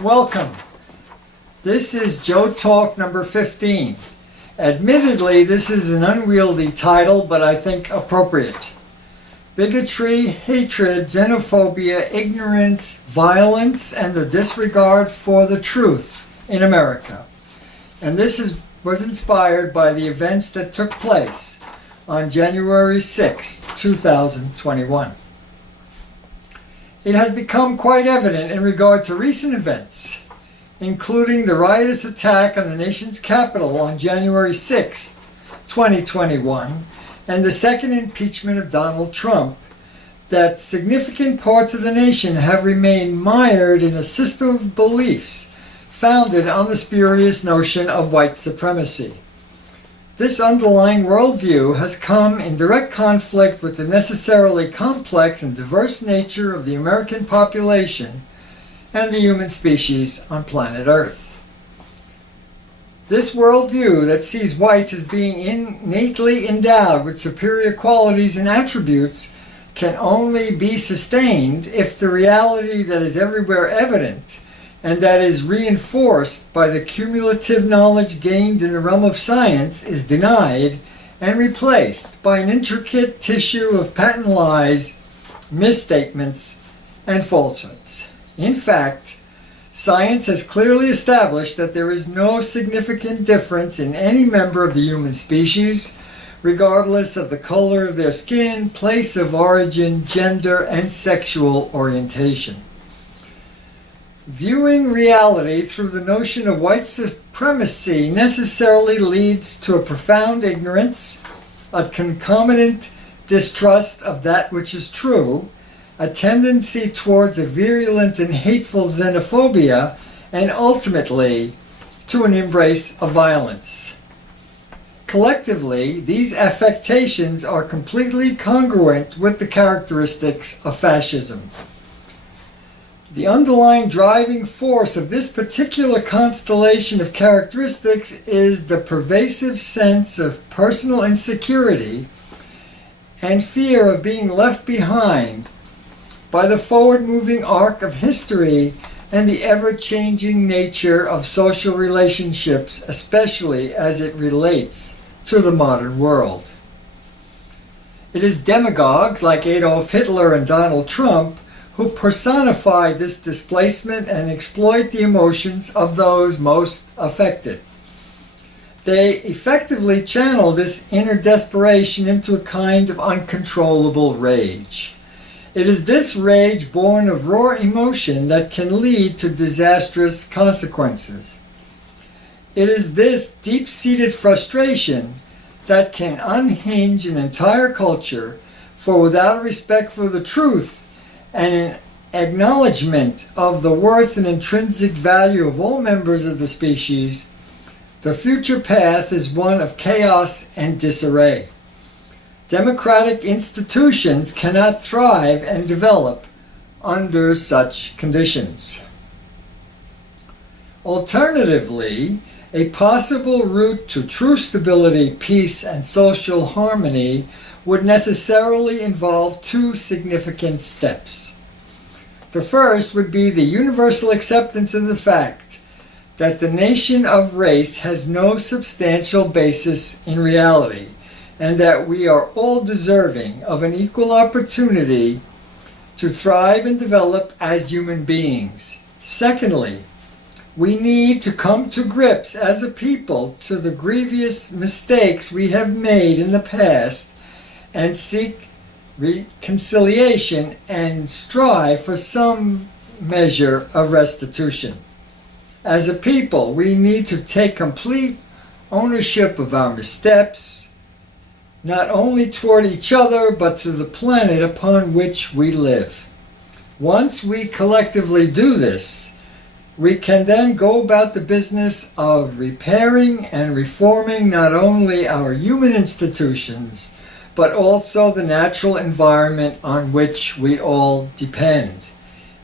Welcome. This is Joe Talk number 15. Admittedly, this is an unwieldy title, but I think appropriate. Bigotry, hatred, xenophobia, ignorance, violence, and the disregard for the truth in America. And this was inspired by the events that took place on January 6, 2021. It has become quite evident in regard to recent events, including the riotous attack on the nation's capital on January 6, 2021, and the second impeachment of Donald Trump, that significant parts of the nation have remained mired in a system of beliefs founded on the spurious notion of white supremacy. This underlying worldview has come in direct conflict with the necessarily complex and diverse nature of the American population and the human species on planet Earth. This worldview that sees whites as being innately endowed with superior qualities and attributes can only be sustained if the reality that is everywhere evident and that is reinforced by the cumulative knowledge gained in the realm of science is denied and replaced by an intricate tissue of patent lies, misstatements, and falsehoods. In fact, science has clearly established that there is no significant difference in any member of the human species, regardless of the color of their skin, place of origin, gender, and sexual orientation. Viewing reality through the notion of white supremacy necessarily leads to a profound ignorance, a concomitant distrust of that which is true, a tendency towards a virulent and hateful xenophobia, and ultimately to an embrace of violence. Collectively, these affectations are completely congruent with the characteristics of fascism. The underlying driving force of this particular constellation of characteristics is the pervasive sense of personal insecurity and fear of being left behind by the forward-moving arc of history and the ever-changing nature of social relationships, especially as it relates to the modern world. It is demagogues like Adolf Hitler and Donald Trump who personify this displacement and exploit the emotions of those most affected. They effectively channel this inner desperation into a kind of uncontrollable rage. It is this rage born of raw emotion that can lead to disastrous consequences. It is this deep-seated frustration that can unhinge an entire culture, for without respect for the truth and an acknowledgement of the worth and intrinsic value of all members of the species, the future path is one of chaos and disarray. Democratic institutions cannot thrive and develop under such conditions. Alternatively, a possible route to true stability, peace, and social harmony would necessarily involve two significant steps. The first would be the universal acceptance of the fact that the nation of race has no substantial basis in reality, and that we are all deserving of an equal opportunity to thrive and develop as human beings. Secondly, we need to come to grips as a people to the grievous mistakes we have made in the past and seek reconciliation and strive for some measure of restitution. As a people, we need to take complete ownership of our missteps, not only toward each other, but to the planet upon which we live. Once we collectively do this, we can then go about the business of repairing and reforming not only our human institutions, but also the natural environment on which we all depend.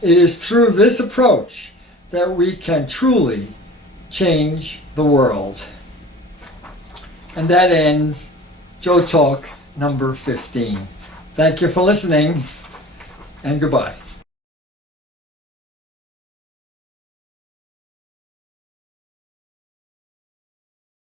It is through this approach that we can truly change the world. And that ends Joe Talk number 15. Thank you for listening, and goodbye.